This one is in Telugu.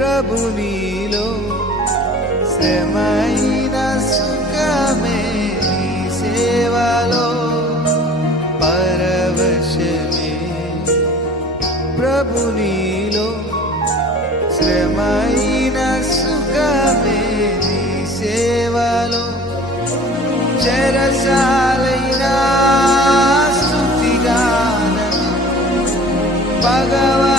ప్రభు నీలో శ్రమైన సుఖమే సేవలో పరవశమే. ప్రభు నీలో శ్రమైన సుఖమే సేవలో చెరసాలైనా స్థుతిగాన. భగవ